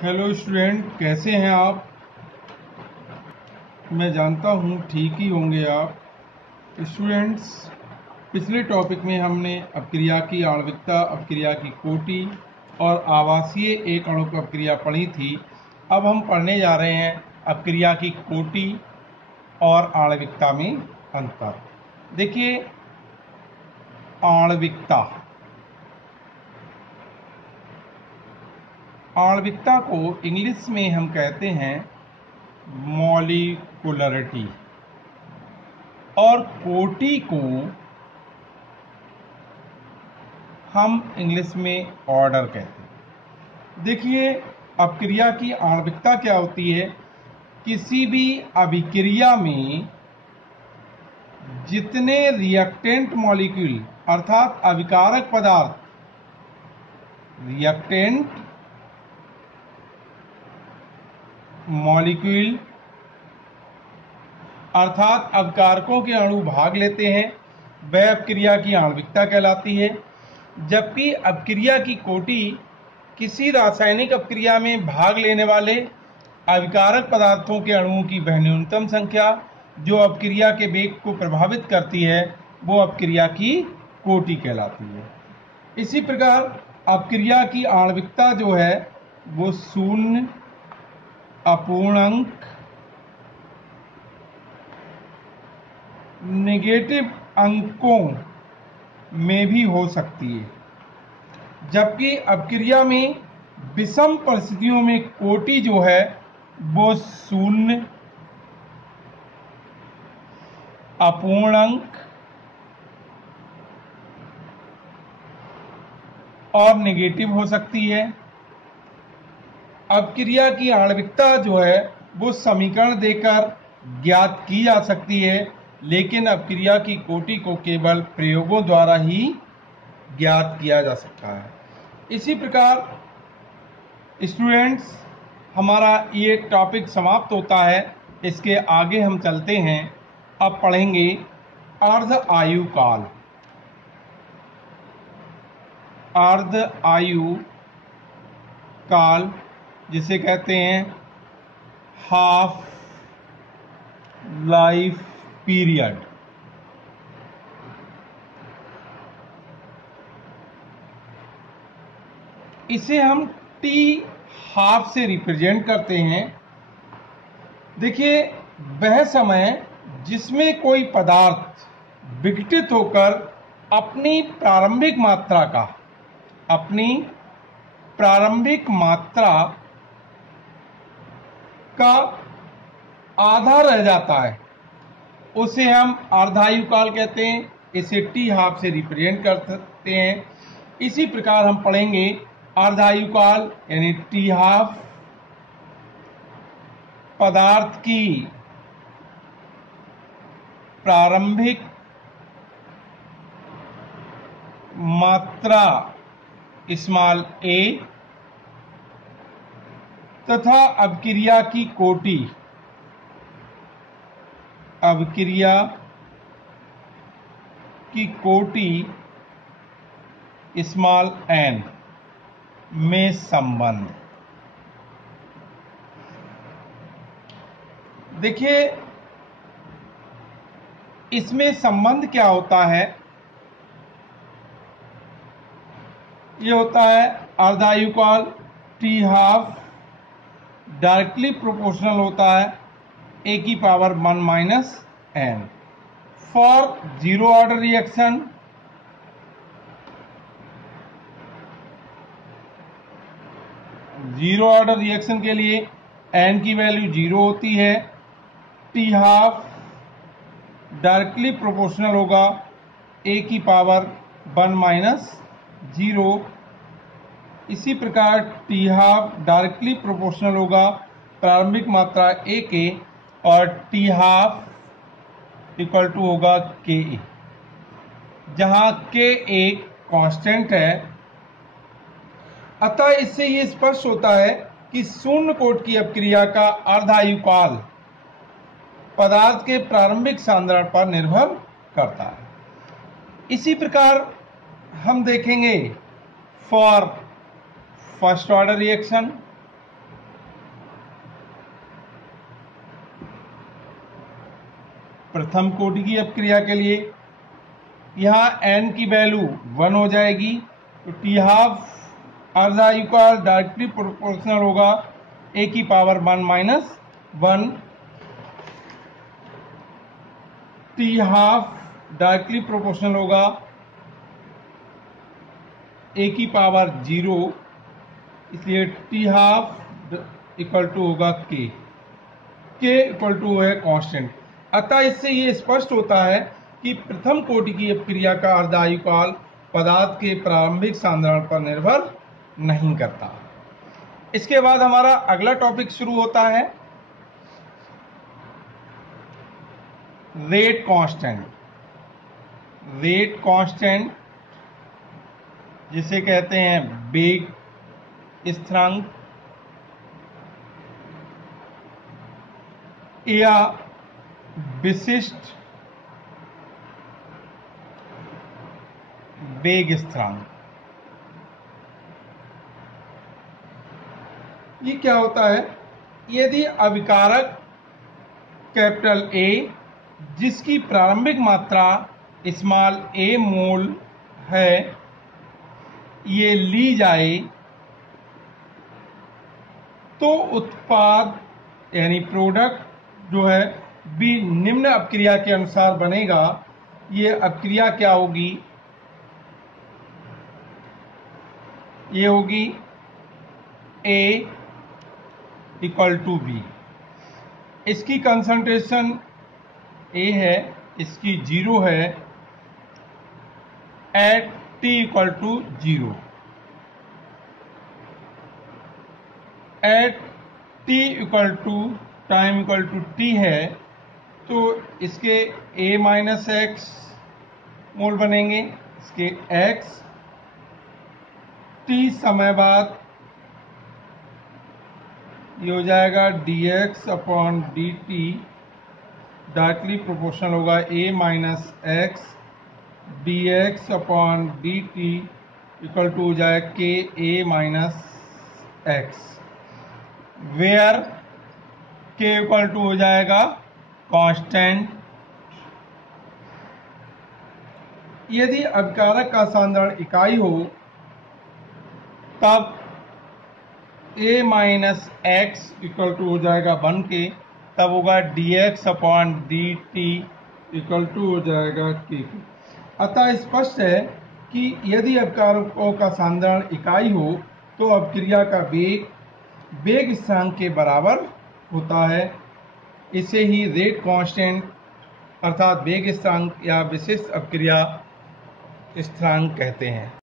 Hello student, कैसे हैं आप। मैं जानता हूँ ठीक ही होंगे आप। स्टूडेंट्स, पिछले टॉपिक में हमने अपक्रिया की आणविकता, अपक्रिया की कोटि और आवासीय एक अणुक अपक्रिया पढ़ी थी। अब हम पढ़ने जा रहे हैं अपक्रिया की कोटि और आणविकता में अंतर। देखिए, आणविकता को इंग्लिश में हम कहते हैं मॉलिक्यूलरिटी और कोटि को हम इंग्लिश में ऑर्डर कहते हैं। देखिए, अपक्रिया की आणविकता क्या होती है। किसी भी अभिक्रिया में जितने रिएक्टेंट मॉलिक्यूल अर्थात अभिकारक पदार्थ, रिएक्टेंट मॉलिक्यूल अर्थात अभिकारकों के अणु भाग लेते हैं, वह अपक्रिया की आणविकता कहलाती है। जबकि अपक्रिया की कोटि किसी रासायनिक अपक्रिया में भाग लेने वाले अभिकारक पदार्थों के अणुओं की वह न्यूनतम संख्या जो अपक्रिया के वेग को प्रभावित करती है, वो अपक्रिया की कोटि कहलाती है। इसी प्रकार अपक्रिया की आणविकता जो है वो शून्य, अपूर्णांक, नेगेटिव अंकों में भी हो सकती है। जबकि अपक्रिया में विषम परिस्थितियों में कोटि जो है वो शून्य, अपूर्णांक और नेगेटिव हो सकती है। अपक्रिया की आणविकता जो है वो समीकरण देकर ज्ञात की जा सकती है, लेकिन अपक्रिया की कोटि को केवल प्रयोगों द्वारा ही ज्ञात किया जा सकता है। इसी प्रकार स्टूडेंट्स, हमारा ये टॉपिक समाप्त होता है। इसके आगे हम चलते हैं। अब पढ़ेंगे अर्ध आयु काल। अर्ध आयु काल जिसे कहते हैं हाफ लाइफ पीरियड। इसे हम टी हाफ से रिप्रेजेंट करते हैं। देखिए, वह समय जिसमें कोई पदार्थ विघटित होकर अपनी प्रारंभिक मात्रा का आधा रह जाता है, उसे हम अर्धायु काल कहते हैं। इसे टी हाफ से रिप्रेजेंट कर सकते हैं। इसी प्रकार हम पढ़ेंगे अर्धायु काल यानी टी हाफ पदार्थ की प्रारंभिक मात्रा स्मॉल a तथा अपक्रिया की कोटि स्मॉल n में संबंध। देखिए, इसमें संबंध क्या होता है। ये होता है अर्धायु काल टी हाफ डायरेक्टली प्रोपोर्शनल होता है a की power 1 minus n for zero order reaction. Zero order reaction के लिए n की वैल्यू 0 होती है। टी हाफ डायरेक्टली प्रोपोर्शनल होगा a की पावर 1 माइनस 0। इसी प्रकार टी हाफ डायरेक्टली प्रोपोर्शनल होगा प्रारंभिक मात्रा a के, और टी हाफ इक्वल टू होगा के, जहां k एक कांस्टेंट है। अतः इससे ये स्पष्ट होता है कि शून्य कोट की अपक्रिया का अर्धायु काल पदार्थ के प्रारंभिक सांद्रण पर निर्भर करता है। इसी प्रकार हम देखेंगे फॉर फर्स्ट ऑर्डर रिएक्शन प्रथम कोटि की अपक्रिया के लिए यहाँ n की वैल्यू 1 हो जाएगी, तो टी हाफ अर्धायुकाल डायरेक्टली प्रोपोर्शनल होगा a की power 1 minus 1, T half directly proportional होगा a की पावर 0, इसलिए टी हाफ इक्वल टू होगा k इक्वल टू है कांस्टेंट। अतः इससे ये स्पष्ट होता है कि प्रथम कोटि की अपक्रिया का अर्धायुकाल पदार्थ के प्रारंभिक सांद्रण पर निर्भर नहीं करता। इसके बाद हमारा अगला टॉपिक शुरू होता है रेट कांस्टेंट। रेट कांस्टेंट जिसे कहते हैं वेग स्थिरांक या विशिष्ट वेग स्थिरांक। ये क्या होता है? यदि अभिकारक कैपिटल A जिसकी प्रारंभिक मात्रा स्मॉल a मोल है ये ली जाए तो उत्पाद यानी प्रोडक्ट जो है भी निम्न अपक्रिया के अनुसार बनेगा। ये अपक्रिया क्या होगी? ये होगी A इक्वल टू B। इसकी कंसंट्रेशन A है, इसकी 0 है at T equal to 0। At T equal to time equal to T है, तो इसके A माइनस एक्स मोल बनेंगे, इसके x T समय बाद ये हो जाएगा dx upon dt directly proportional होगा A minus x dx upon dt equal to हो जाएगा k A minus x, where k equal to हो जाएगा कांस्टेंट। यदि अभिकारक का सांद्रण इकाई हो तब A minus x equal to हो जाएगा 1 के, तब होगा dx upon dt equal to हो जाएगा k। अतः स्पष्ट है कि यदि अभिकारकों का सांद्रण इकाई हो तो अपक्रिया का वेग स्थिरांक के बराबर होता है। इसे ही रेट कांस्टेंट अर्थात वेग स्थिरांक या विशिष्ट अपक्रिया स्थिरांक कहते हैं।